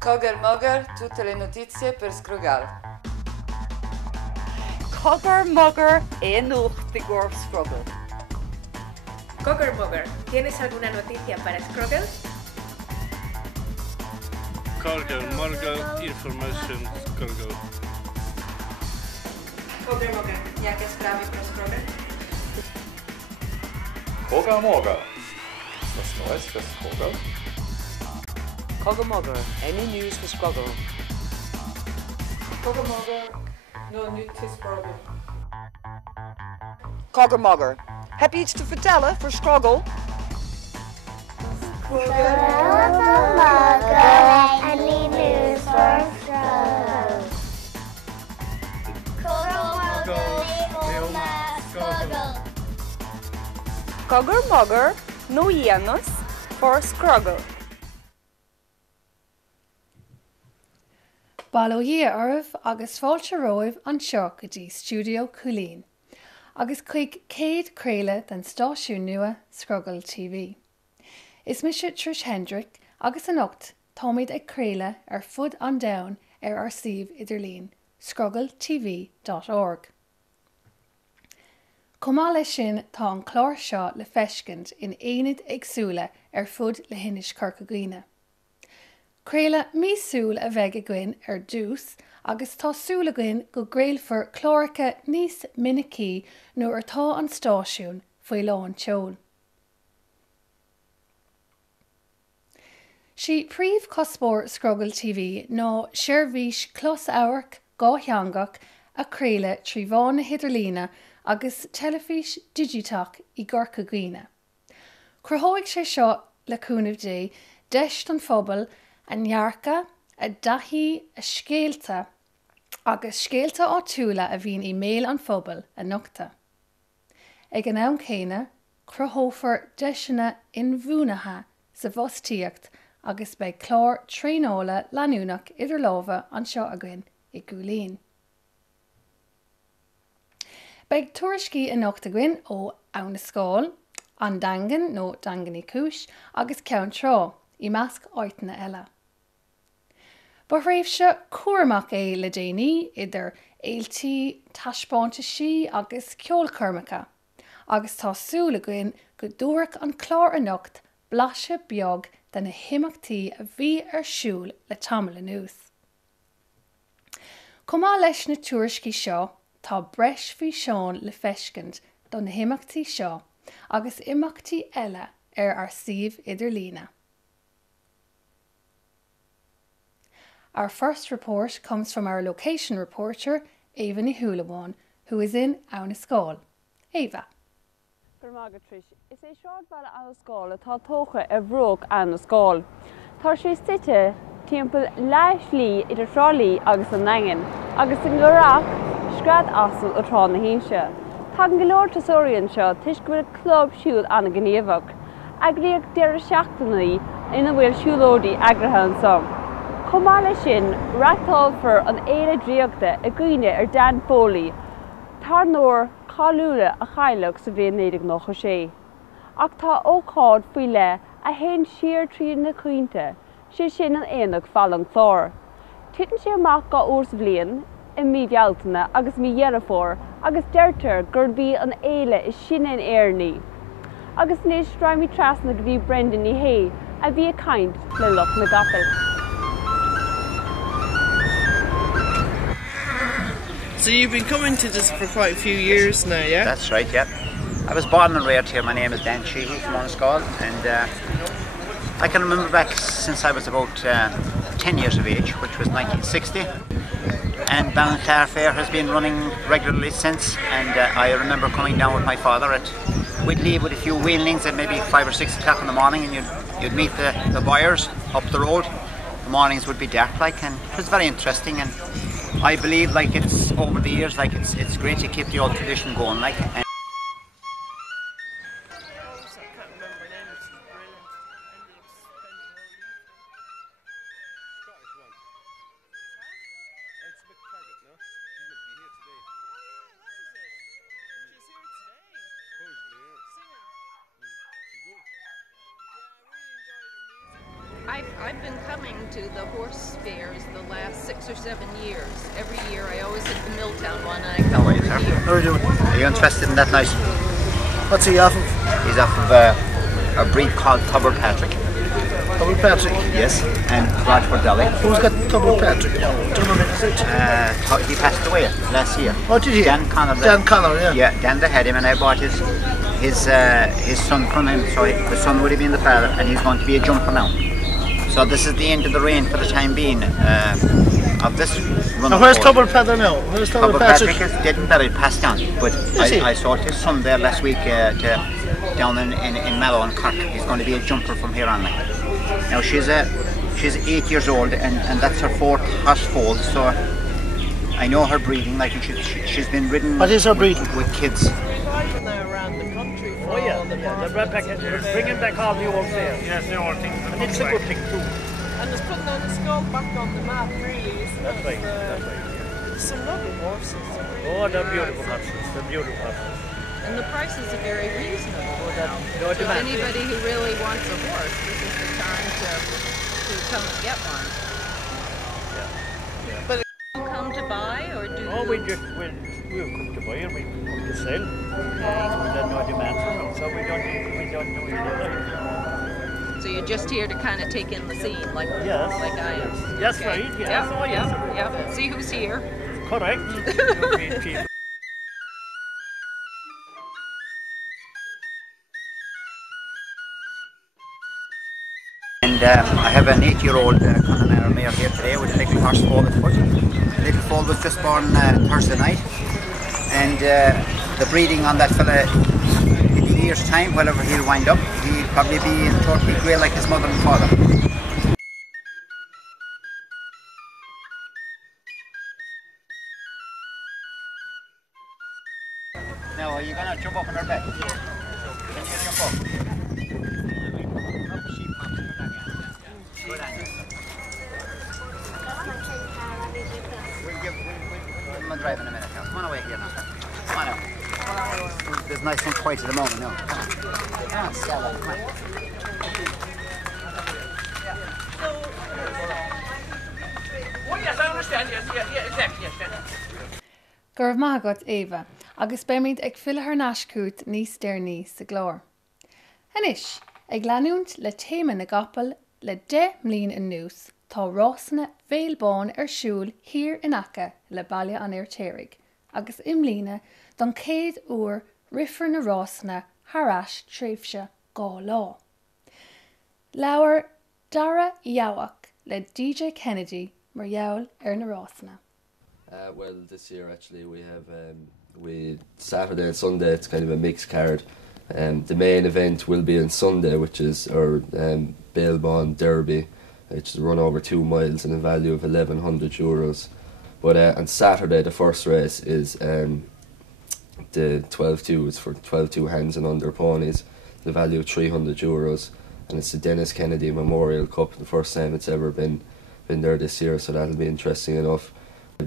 Cogger Mugger, tutte le notizie per Scrogall. Cogger Mugger nucht de gorf Scrogall. Cogger Mugger, ¿tienes alguna noticia para Scrogall? Corca Dhuibhne, information Scrogall. Cogger Mugger, jakie sprawy pro Scrogall? Corca Dhuibhne. Was Neues für Scrogall? Cogger Mugger, any news for Scrogall? Cogger Mugger, no nytt till Scrogall. Cogger Mugger, heb je iets te vertellen voor Scrogall? Any news for Scrogall? Cogger Mugger, no Janus for Scrogall. Balo hí ormh agus fáilte roimh an seo go dtí Studio Gaolainn, agus chuig céad craoladh den stáisiún nua Scrogall TV. Is mise Trish Hendrick agus an ocht táimid ag craoladh ar fud an domhan ar Síomh Idirlín, scroggalltv.org. Comá lei sin tá an chlár seo le feiscint in éad agsúla ar fud le hinis Corca Dhuibhne. Craoladh mísúil a bheith againn ar dús agus tá súil againn go gréalfar chlóracha níos minicí nuair atá an stáisiún faoi lán teol. Si príomh cospóir Scrogall TV ná seirbhís clos ábhar gá theangach a craoladh trí bhán na Hidirlíne agus telefís digitach i Corca Dhuibhne. Cruthóigh sé seo le cúnamh dé deist an phobal a nearcha, a dahí, a scéalta agus scéalta áitiúla a bhín I méil an phobal a nocta. Ag an ann chéine, cruthófar deisina inmhúnatha sa bhostíocht agus beidh clár tréála leanúnach idir lámha an seo againn I Gaolainn. Beidh tuairiscí in nocht againn ó ann na scáil, an dangan nó dangan I cúis agus ceann trá I measc áiteanna eile. Ba raibh se cuairmach é le déanaí idir éiltí, taispáinte sí agus ceolcurmacha, agus tá súil againn go dúradh an chlár a nocht blaise beag den na himeachtaí a bhí ar siúl le tamil anuas. Comá leis na tuairiscí seo, tá breis faoi seán le feiscint don na himeachtaí seo agus imeachtaí eile ar Síomh Idirlíne. Our first report comes from our location reporter, Ava Ní Húlaháin, who is in ann na scáil. Ava. Trish, is é seád bhile an na scáil atá tócha a bhróg an na scáil. Tá sé suite timpeall leislí idir Srálaí agus an Nangan, agus an gcomhrach scread asal atá na haimse. Tá an go leor tesóiríonn seo tuisc go bhfuil club siúd anna gníomhach, agriíoh deireadh seachtainaí ina bhfuil siúlóirí agratha an som. Comá lei sin reáilfar an éile dríochta a gcuine ar Dan Foley, tar nóir cáiliúla a chailleach sa bhliain 1996. Ach tá ócáid faoi le a haon siar tríd na cuinte, sé sin an éanach fallang chlár. Tuireann sé amach gá uair sa bhliain I míbhealtaine agus mídhearafór agus deirtear gur bhí an éile is sin in éarnaí. Agus níos straimí trasna go bhí Brendan Ní Hé a bhí a caint le Loch na Gapel. So you've been coming to this for quite a few years now, yeah? That's right, yeah. I was born and reared here. My name is Dan Sheehy from Monaskal, and I can remember back since I was about 10 years of age, which was 1960. And Ballinclare Fair has been running regularly since, and I remember coming down with my father we'd leave with a few weanlings at maybe 5 or 6 o'clock in the morning, and you'd meet the buyers up the road. The mornings would be dark like, and it was very interesting, and I believe like it's over the years, like it's great to keep the old tradition going, like. I've been coming to the horse fairs the last 6 or 7 years. Every year I always hit the Milltown one and I come over here. How are you doing? Are you interested in that nice? What's he off of? He's off of a breed called Tubber Patrick. Tubber Patrick? Yes, and Bradford Delhi. Who's got Tubber Patrick? Don't know he passed away last year. Oh, did he? Dan Connor. Dan Connor, yeah. Yeah, Dan had him and I bought his son from him, so the son would have been the father, and he's going to be a jumper now. So this is the end of the reign for the time being of this run. Now where's Tubber Patrick now? Where's Tubber Patrick? Is dead and buried, passed on. But I saw his son there last week down in Mallow and Cork. He's going to be a jumper from here on. Now she's 8 years old and that's her 4th horse foal. So I know her breeding. Like she's been ridden. What is her breeding? With kids. Around the country. Oh yeah, they're bringing back all the old fairs. Yes, the old things. And it's a good thing too. And it's putting on the skull back on the map, really, isn't That's it? right. That's right. Some lovely horses. Oh, they're beautiful horses. They're beautiful horses. And the prices are very reasonable. No So demand. anybody who really wants a horse, this is the time to come and get one. Yeah. But you come to buy or do Oh, you... we'll come to buy and we come to sell. Okay. There's no demand for them, so we don't do anything. So you're just here to kind of take in the scene, like Yes. like I am. Yes, Okay. right. Yes. Yep, Oh, yes. yep, yep. See who's here. Correct. You meet people. And I have an 8-year-old Connemara mare here today with a little horse foal at foot. The little foal was just born Thursday night, and the breeding on that fella in a year's time, whenever he'll wind up, he'll probably be totally grey like his mother and father. Now, are you going to jump up on her back? Can you jump up? We'll give him a drive in a minute now. Come on away here now. Come on now. It's nice and quiet at the moment now. Come on, Stella, come on. oh yes, I understand. Yes, yeah, exactly. Yes. Gurb magat Eva, agus beimid ag fill haar nascút níos déirní sa glór. Hanis, ag leanúnt le téime na gapal le 10 mlín in nús, tá rásanna bhéalbáin siúl hir in Aca le baile an Téirigh, agus imlíne don 100 uair rifar na rásanna harás tréimhse gá lá. Leabhar dara Iabhach le DJ Kennedy mar gheall na rásanna. Well, this year actually we have Saturday and Sunday. It's kind of a mixed card. The main event will be on Sunday, which is our Bailbon Derby, which is run over 2 miles and a value of €1,100. But on Saturday, the first race is the 12-2. It's for 12-2 hands and under ponies, the value of €300, and it's the Dennis Kennedy Memorial Cup, the first time it's ever been there this year. So that'll be interesting enough.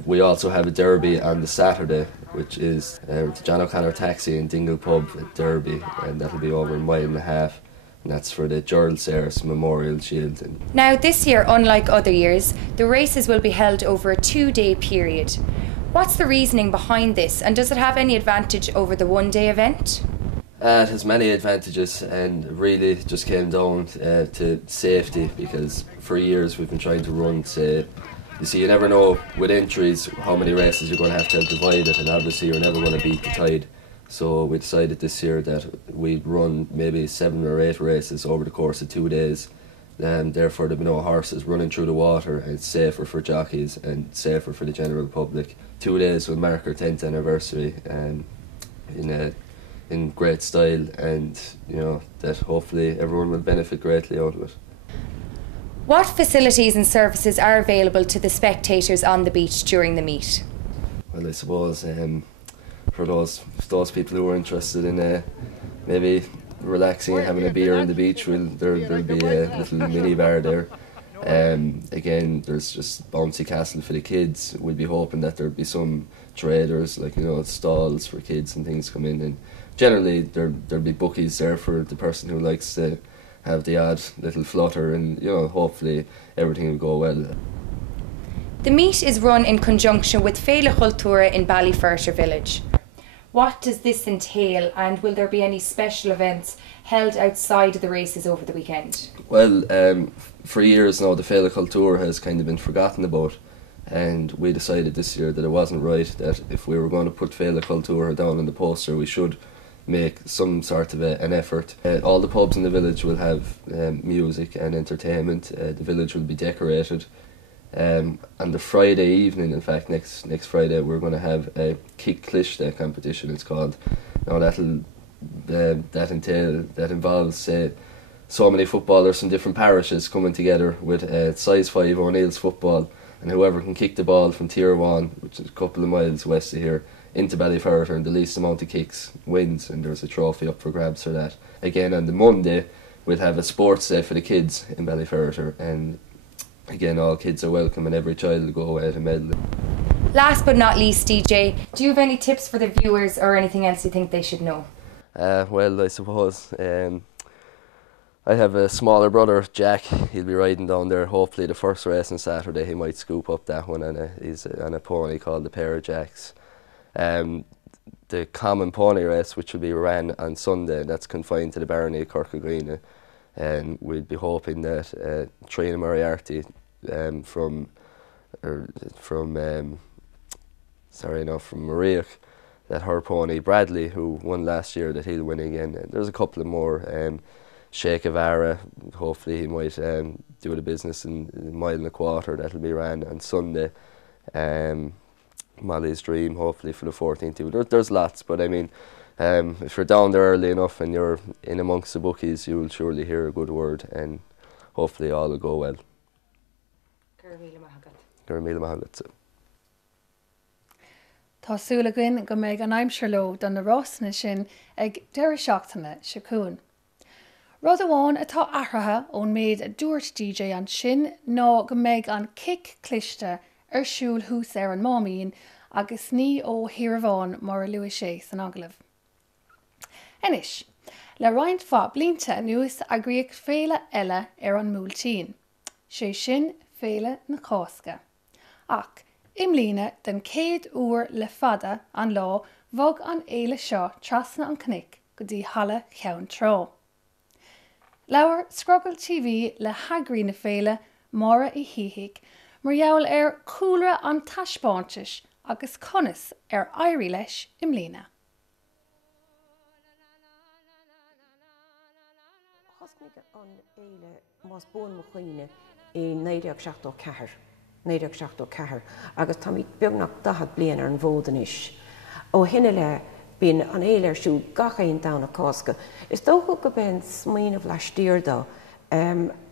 We also have a derby on the Saturday, which is the John O'Connor Taxi and Dingle Pub at Derby, and that'll be over 1.5 miles, and that's for the Gerald Sayers Memorial Shield. Now this year, unlike other years, the races will be held over a 2-day period. What's the reasoning behind this, and does it have any advantage over the 1-day event? It has many advantages, and really just came down to safety, because for years we've been trying to run, say, you see, you never know with entries how many races you're going to have divided, and obviously you're never going to beat the tide. So we decided this year that we'd run maybe 7 or 8 races over the course of 2 days, and therefore there'll be no horses running through the water, and it's safer for jockeys and safer for the general public. 2 days will mark our 10th anniversary in great style, and you know that hopefully everyone will benefit greatly out of it. What facilities and services are available to the spectators on the beach during the meet? Well, I suppose for those people who are interested in maybe relaxing and having a beer on the beach, there'll be a little mini bar there. Again, there's just bouncy castle for the kids. We'll be hoping that there'll be some traders, like stalls for kids and things come in, and generally there'll be bookies there for the person who likes to have the odd little flutter, and hopefully everything will go well. The meet is run in conjunction with Féile Cultúra in Ballyferter village. What does this entail, and will there be any special events held outside of the races over the weekend? Well, for years now the Féile Cultúra has kind of been forgotten about, and we decided this year that it wasn't right, that if we were going to put Féile Cultúra down on the poster, we should make some sort of an effort. All the pubs in the village will have music and entertainment. The village will be decorated. On the Friday evening, in fact, next Friday, we're going to have a kick clishte competition, it's called. Now that involves so many footballers from different parishes coming together with size 5 O'Neill's football, and whoever can kick the ball from Tier 1, which is a couple of miles west of here, into Ballyferter, and the least amount of kicks wins, and there's a trophy up for grabs for that. Again, on the Monday, we'll have a sports day for the kids in Ballyferter, and again, all kids are welcome and every child will go away to medal. Last but not least, DJ, do you have any tips for the viewers or anything else you think they should know? Well, I suppose I have a smaller brother, Jack. He'll be riding down there. Hopefully the first race on Saturday he might scoop up that one, he's on a pony called the Pair of Jacks. The common pony race, which will be ran on Sunday, that's confined to the barony of Corca Dhuibhne, and we'd be hoping that Trina Moriarty from Mariach, that her pony Bradley, who won last year, that he'll win again. And there's a couple of more. Sheikh Avara, hopefully he might do the business in a mile and a quarter, that'll be ran on Sunday. Molly's Dream, hopefully for the 14th. There's lots, but I mean, if you're down there early enough and you're in amongst the bookies, you will surely hear a good word, and hopefully all will go well. Gurmila Mahagat. Tásúla Gwyn go méid an aimsir lo don na Rosna sin ag deir seachtainna siúcún. Rud amháin atá ahratha ón méid a dúirt DJ an sin ná go méid an kick clishte ar siúl hús ar an mámín agus ní ó hiramháin mar a luas sé san aglah. Inis, le roinnt fá blianta nuas agriac féile eile ar an múltín. Sé sin féile na cósca. Ach, imlíne den 100 uair le fada an lá bhog an éile seo trasna an cnic go dtí hala cheann trá. Leabhar Scrogall TV le hagrí na féile mára I híhiigh mar gheall ar cúlra an taispáintis agus conas ar éirí leis imlíne. Chosnig an éile más bún mo chuoine I 1974, agus tá míid beagnach 10 bliain ar an bhódan is. Ó hinne le bín an éile siú gachaon dana cósca. Is dócha go ben smaoinmh leis tírdá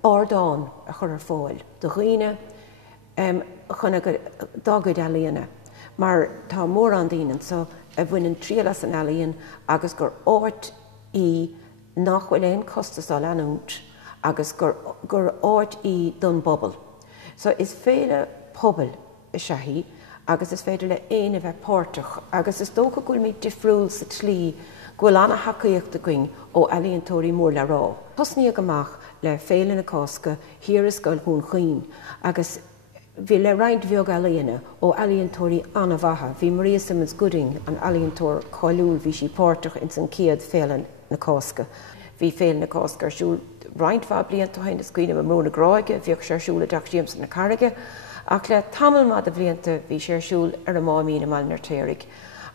ordáin a chur ar fáil. Do chuoine chuna go dagad ealaíonna, mar tá mór an daoine so a bhaineann tríalas an ealaíon agus gur áit I nachhfuil éon costas á leanúnt agus gur áit I don bobal. So is féile pobl I sehí agus is féidir le éana bheith páirteach agus is dócha gúil mí difriúil sa tlí gúil anna hacaíocht a gcuin ó ealaíontóirí mór le rá. Thosníodh amach le féile na cósca hir is goil hún chuoin agus bhí le roinnt bheag ealaíonna ó ealaíontóirí anna bhatha. Bhí Maria Simmons Gooding an ealaíontóir cáiliúil bhí sí páirteach in san céad féile na cósca. Bhí féile na cósca arsúil roinnt bha blianta hain is cuioine mar móna gráige, bhíoh séarsúla Jack James na carige, ach le tamil mad a blianta bhí séarsúil ar a mámína malnar téirigh.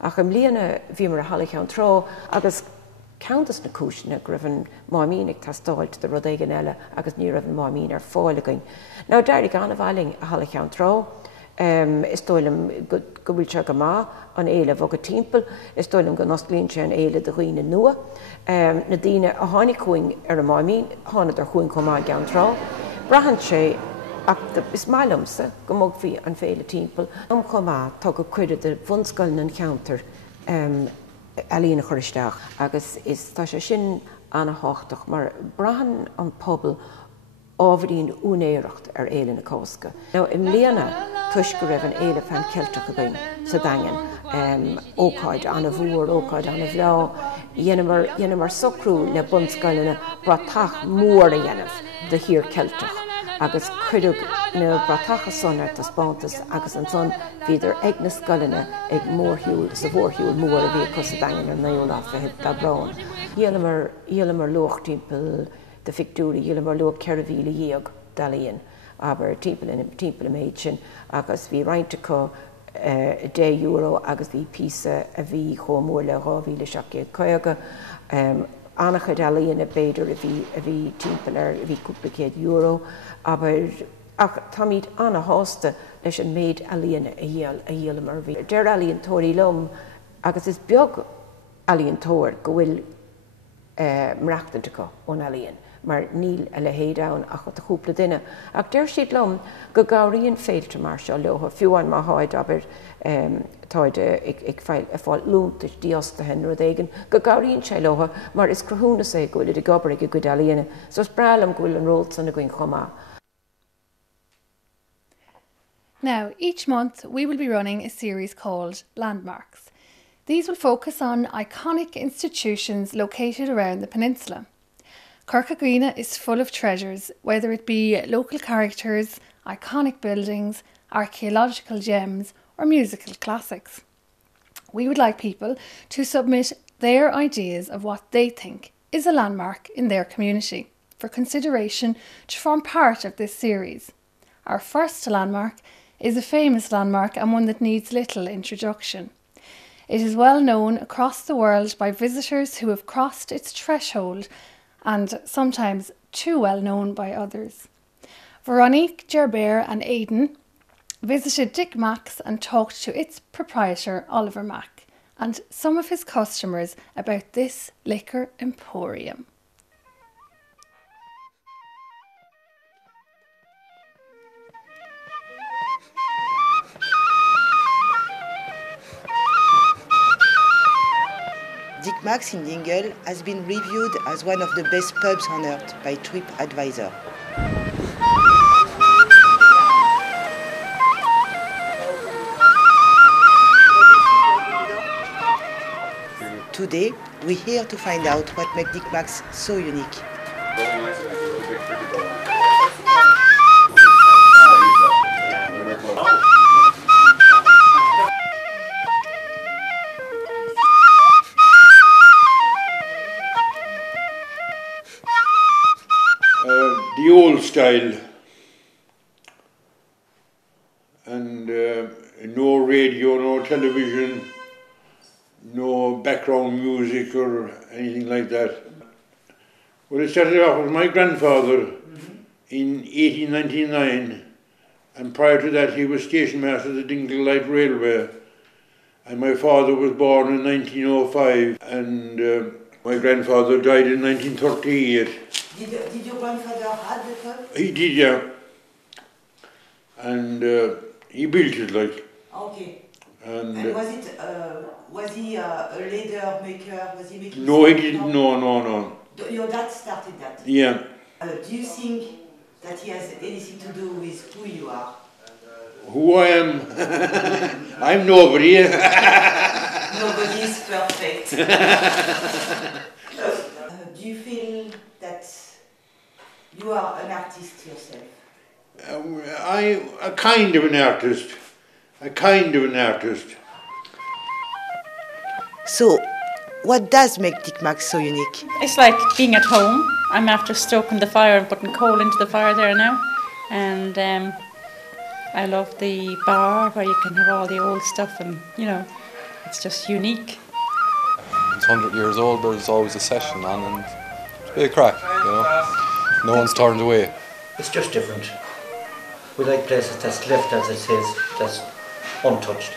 Ach am líana bhí mar a hala cheann trá agus countess na cúisina go raibh mámínig tá stáilt de rud éigean eile agus ní raibh mámín ar fáil againn. Ná deirigh anna bhailing a hala cheann trá, is dóilm go bhfuil se go má an éile bhag a timppel, is dóilm go nasclíonn sé an éile de chuoine nua. Na dtíine a tháinig chuing ar a mámín, tháinig ar chuing comá ceann trá. Brahan sé ach is mailamsa go móg bhí an féile timppel. Am comá tá go cuidir de bhunscoiln an cheantar ealaíonna choristeach agus is tá sé sin anna háchtach mar brahan an pobl ábhríonn únéireacht ar éile na cósca. Now im líana tuis go raibh an éile fan ceilteach a gcuin sa daingean ócáid an a bhúr, ócáid an a bhlá, dhéanamar socrú le bunscoilena bratach mór a dhéanamh de hir Celtach. Agus chuideag na bratacha sonar tas bantas agus an son viidir ag na scoilena ag mórhiúil sa bhórhiúil mór a bhí cos a dagan ar naola fehid da brán. Dhéanamar loch timppel de fictúri, dhéanamar loch ceirvíle dhéag dalíon, aber timppel méid sin agus bhí reinte €10 agus bhí písa a bhí chomór le ráhíle seaché coiga. Annach dalíon a beidir a bhí timppel a bhí cúplacéad euro, aber ach tá míad anna hásta leis an méid alíonna a dhéalamar bhí. Deir alíonn tóirí lom agus is beag alíonn tóir go bhfuil mreachtainte go ón alíonn, mar níl a le héadán ach a chúpla duine. Ach deir siad lom go gabhraíonn féilte mar seo leotha fiúin má háid aber táide ag fáil lúntais díosta hen rud éigen, go gabhraíonn sé leotha mar is crthúna sé go bhfuil i gobar ag go alíonna, so sprálam go bhfuil an rót sanna going chomá. Now, each month we will be running a series called Landmarks. These will focus on iconic institutions located around the peninsula. Corca Dhuibhne is full of treasures, whether it be local characters, iconic buildings, archaeological gems or musical classics. We would like people to submit their ideas of what they think is a landmark in their community for consideration to form part of this series. Our first landmark is a famous landmark and one that needs little introduction. It is well known across the world by visitors who have crossed its threshold and sometimes too well known by others. Veronique, Gerber and Aidan visited Dick Mack's and talked to its proprietor Oliver Mack and some of his customers about this liquor emporium. Dick Mack's in Dingle has been reviewed as one of the best pubs on earth by TripAdvisor. Today, we're here to find out what makes Dick Mack's so unique. The old style, and no radio, no television, no background music or anything like that. Well, it started off with my grandfather in 1899, and prior to that he was station master of the Dingle Light Railway, and my father was born in 1905, and my grandfather died in 1938. Did your grandfather have the pub? He did, yeah. And he built it, like. Okay. And was he a leather maker? Was he making? No, he didn't. No. Your dad started that. Yeah. Do you think that he has anything to do with who you are? Who I am? I'm nobody. Nobody is perfect. Do you feel that you are an artist yourself? I'm a kind of an artist. So, what does make Dick Mack so unique? It's like being at home. I'm after stoking the fire and putting coal into the fire there now. And I love the bar where you can have all the old stuff and, you know, it's just unique. It's 100 years old, there's always a session on and it's a bit of crack, you know. No one's turned away. It's just different. We like places that's left, as it says, that's untouched.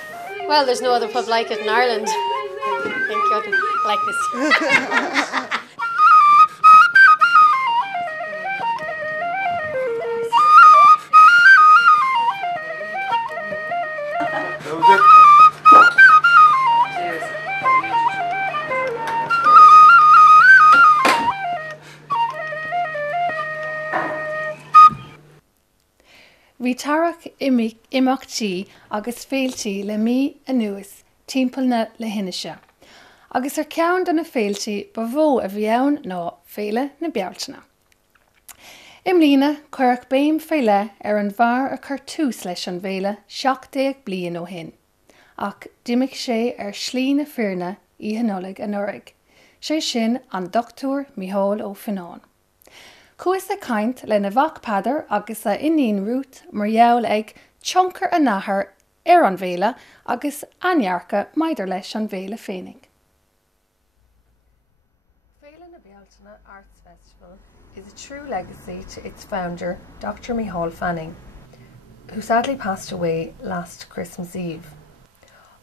Well, there's no other pub like it in Ireland. Thank God, like this. Bhí tarach imeachtaí agus féiltí le mí anuas timpeall na lehinise. Agus ceann don na féiltí ba bhó a bhí ann ná féile na bealtaine. Im lína chuirc béim féile an bhar a chur tús leis an bhéile 17 bliain ó hin. Ach d'imigh sé slí na fearna í hanolig an urig. Sé sin an Dr. Micheál ó Fináin. Cuas a caint le na bhacpadar agus a iníon rút mar gheall ag tioncar a nathair an bhéile agus anhearcha maidir leis an bhéile féinnig. Féile na Bealtaine Arts Festival is a true legacy to its founder, Dr. Micheál Fanning, who sadly passed away last Christmas Eve.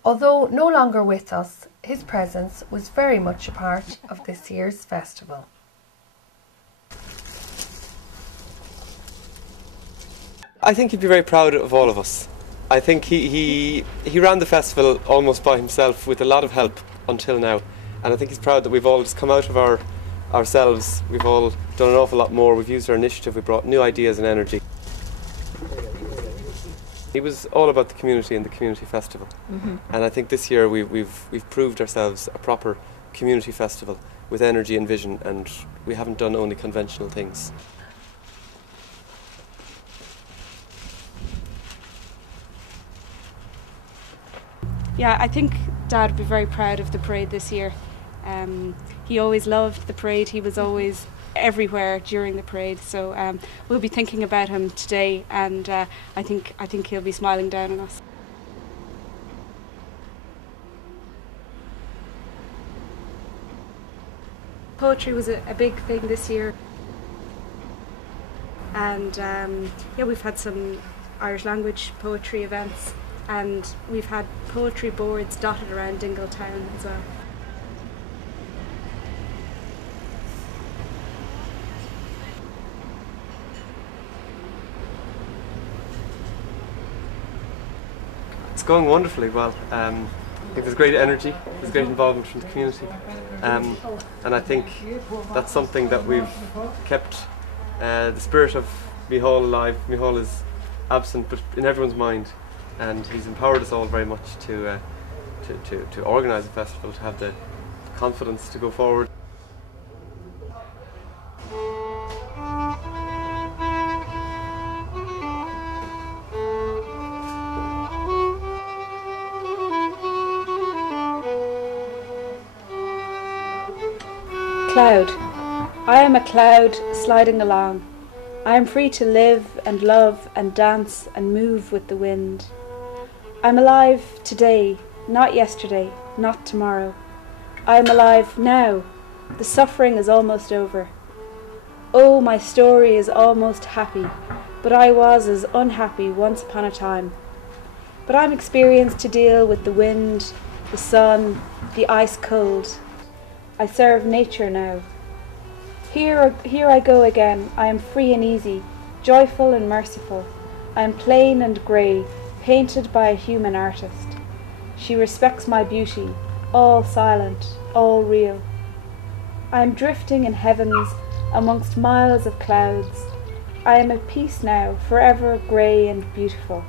Although no longer with us, his presence was very much a part of this year's festival. I think he'd be very proud of all of us. I think he ran the festival almost by himself with a lot of help until now, and I think he's proud that we've all just come out of ourselves. We've all done an awful lot more. We've used our initiative. We brought new ideas and energy. He was all about the community and the community festival, and I think this year we've proved ourselves a proper community festival with energy and vision, and we haven't done only conventional things. Yeah, I think Dad would be very proud of the parade this year. He always loved the parade. He was always everywhere during the parade, so we'll be thinking about him today, and I think he'll be smiling down on us. Poetry was a big thing this year, and yeah, we've had some Irish language poetry events, and we've had poetry boards dotted around Dingle Town as well. It's going wonderfully well. I think there's great energy, there's great involvement from the community, and I think that's something that we've kept the spirit of Micheál alive. Micheál is absent but in everyone's mind, and he's empowered us all very much to organise a festival, to have the confidence to go forward. Cloud. I am a cloud sliding along. I am free to live and love and dance and move with the wind. I'm alive today, not yesterday, not tomorrow. I am alive now. The suffering is almost over. Oh, my story is almost happy, but I was as unhappy once upon a time. But I'm experienced to deal with the wind, the sun, the ice cold. I serve nature now. Here I go again. I am free and easy, joyful and merciful. I am plain and grey, painted by a human artist. She respects my beauty, all silent, all real. I am drifting in heavens amongst miles of clouds. I am at peace now, forever grey and beautiful,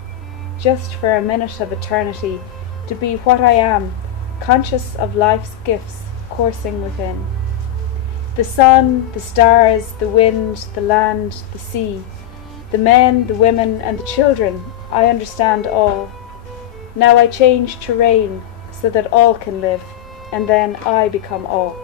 just for a minute of eternity, to be what I am, conscious of life's gifts coursing within. The sun, the stars, the wind, the land, the sea, the men, the women and the children, I understand all. Now I change terrain so that all can live, and then I become all.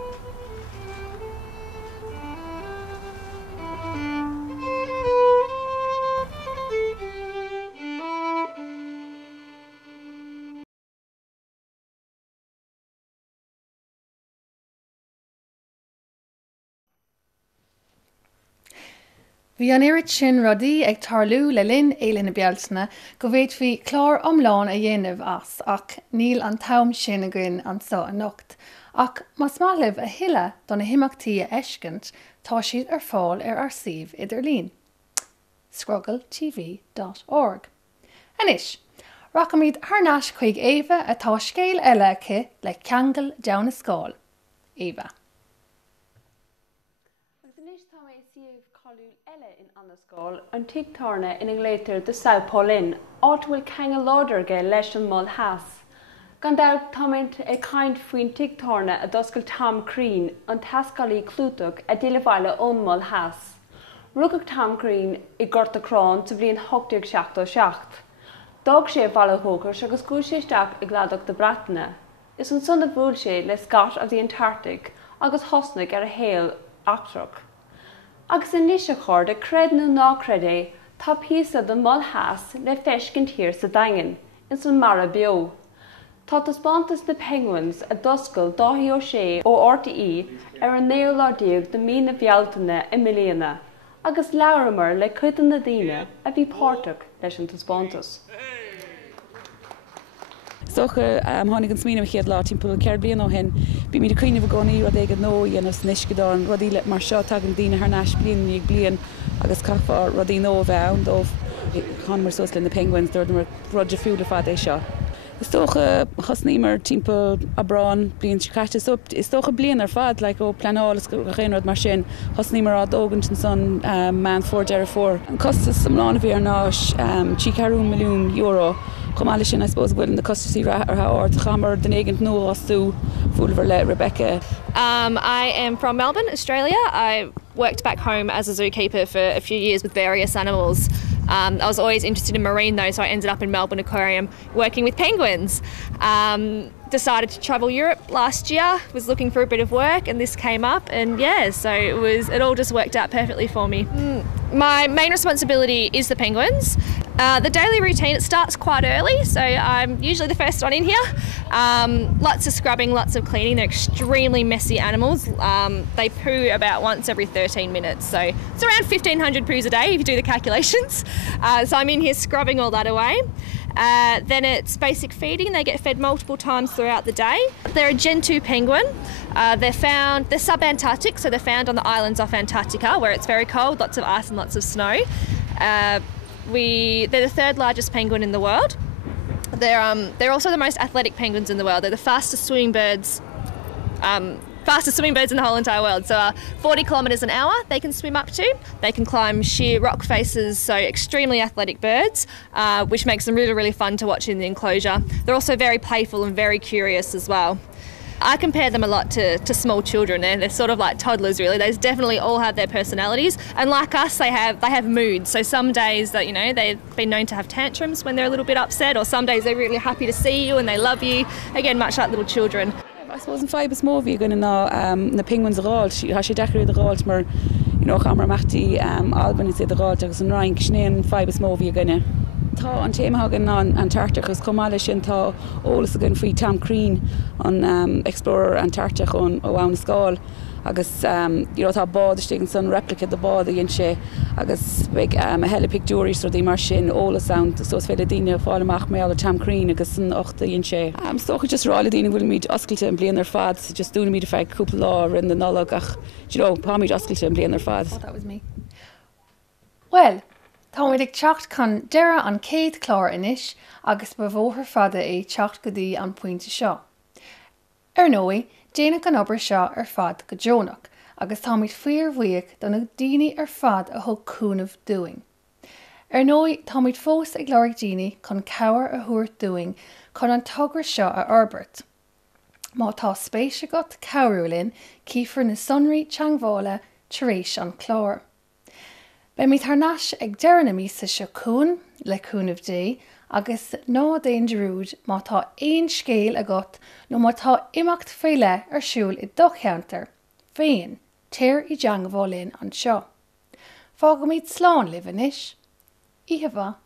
Bhí an irid sin rudaí ag tarlú le linn éile na Bealtaine go bhfuil bhí clár iomlán a dhéanamh as ach níl an taim sin a gcuin an sa a nocht. Ach mas má libh a thuile don na himeachtaí a eiscint tá siad ar fáil ar arsíomh Idirlín. Scrogalltv.org. Anis, rachamíd thnáis chuig Éva atá scéal eile acu le ceangal down na scáil. Éva. An tiktarna in Inglater the South Paulin, art will kang a lauder ge leis an mol has. Gan dair táint ag caint faoin tictárna a doscail Tam Green an tascailí clúteach a díleabhaile ónmol heas. Rugach Tam Green I gcorta crán sa bblion 87. Dog sé bhailethógars agus cúil sé isteach I gladach de Breataine. Is an son a bhúil sé le Scot of the Antarctic agus hosnach ar a héal achtrach. Agus in níos a chóir de cred nó nácred é tá píosa do mol heas le feiscin tír sa daingen in san mara bio. Tá taspántas na penguins a doscail 26 ó RTE ar an 9 de mína bhealtaine I millióna, agus leabharamar le cuidan na daoine a bhí páirteach leis an taspántas. Socha tháinig an smíanam chéad lá timp ceir bliain ó hin, bhí mí cuioineh gcónaí rud éige nó dhéanas niscadán rudí le mar seo tag an daoine ar neis blian ag blian agus cafa rudí nó bheith an dómh chumar sos le na penguins dúir mar rud de fiúla fad é seo. Is tócha chosnímar timp a brán blion caiiste up. Is tócha blian ar fad le ó planálas go chéanrad mar sin chosnímar á dógant san man 4 An costas sam lána bhí ar náis €2 milliún. Chumáile sin I suppose bhfuil na costasí ar áir chamar den éigent nó asú fúlhar le Rebecca. I am from Melbourne, Australia. I worked back home as a zookeeper for a few years with various animals. I was always interested in marine though, so I ended up in Melbourne Aquarium working with penguins. Decided to travel Europe last year, was looking for a bit of work and this came up and yeah, so it all just worked out perfectly for me. My main responsibility is the penguins. The daily routine, it starts quite early, so I'm usually the first one in here. Lots of scrubbing, lots of cleaning. They're extremely messy animals. They poo about once every 13 minutes, so it's around 1,500 poos a day if you do the calculations. So I'm in here scrubbing all that away. Then it's basic feeding. They get fed multiple times throughout the day. They're a Gen 2 penguin. They're sub-Antarctic, so they're found on the islands off Antarctica where it's very cold, lots of ice and lots of snow. They're the third largest penguin in the world. They're also the most athletic penguins in the world. They're the fastest swimming birds in the whole entire world. So 40 kilometres an hour they can swim up to. They can climb sheer rock faces, so extremely athletic birds, which makes them really, really fun to watch in the enclosure. They're also very playful and very curious as well. I compare them a lot to small children. They're sort of like toddlers really. They definitely all have their personalities, and like us they have moods. So some days that they've been known to have tantrums when they're a little bit upset, or some days they're really happy to see you and they love you. Again, much like little children. I suppose an fibus móví gona na penguins a gáil, há sé decorated a gáil mar chamar machtaí Albany sé a gáil agus an rain snéan fibus móví a gona. Tá an téime hagan an Antarctic agus comáile sin tá ólas a gon faoi Tam Green an Explorer Antarctic ó bhain na scáil agus tá bád istigh san replica de bád a dhéon sé agus beag a heile picúirí so dí mar sin ólas an sos féile daoine fáil amach mé a Tam Green agus san 8 dhéon sé. Stocha just rála daoine bhfuil míid oscailte an blian ar fad, just dúna míad a feidh cúpla lá in den nollag ach pá míid oscailte an blian ar fad. Oh, that was me. Well, tá muid ag teacht chun deireadh an céad chlár inis agus ba bhóthar fada é teacht go dtí an pointe seo. Ar nói, déanach an obair seo ar fad go dteonach, agus tá muid faoir bhuaigh don na daoine ar fad a thug cúnamh dúing. Ar nói, tá muid fós ag leirigh daoine chun cabhar a thuairt dúing chun an togar seo a Albert. Má tá spéise agat cabhrúlinn cífar na sonraí teangmhála tar éis an chlár. Be mi tarnáis ag deireadh mísa seo cún le cúnamh dé agus ná déon drúd má tá aon scéal agat nó má tá imeacht féile ar siúl I docheantar, féin, tír I deangmhálinn an seo. Fága míad sláán libh inis. Íomhá.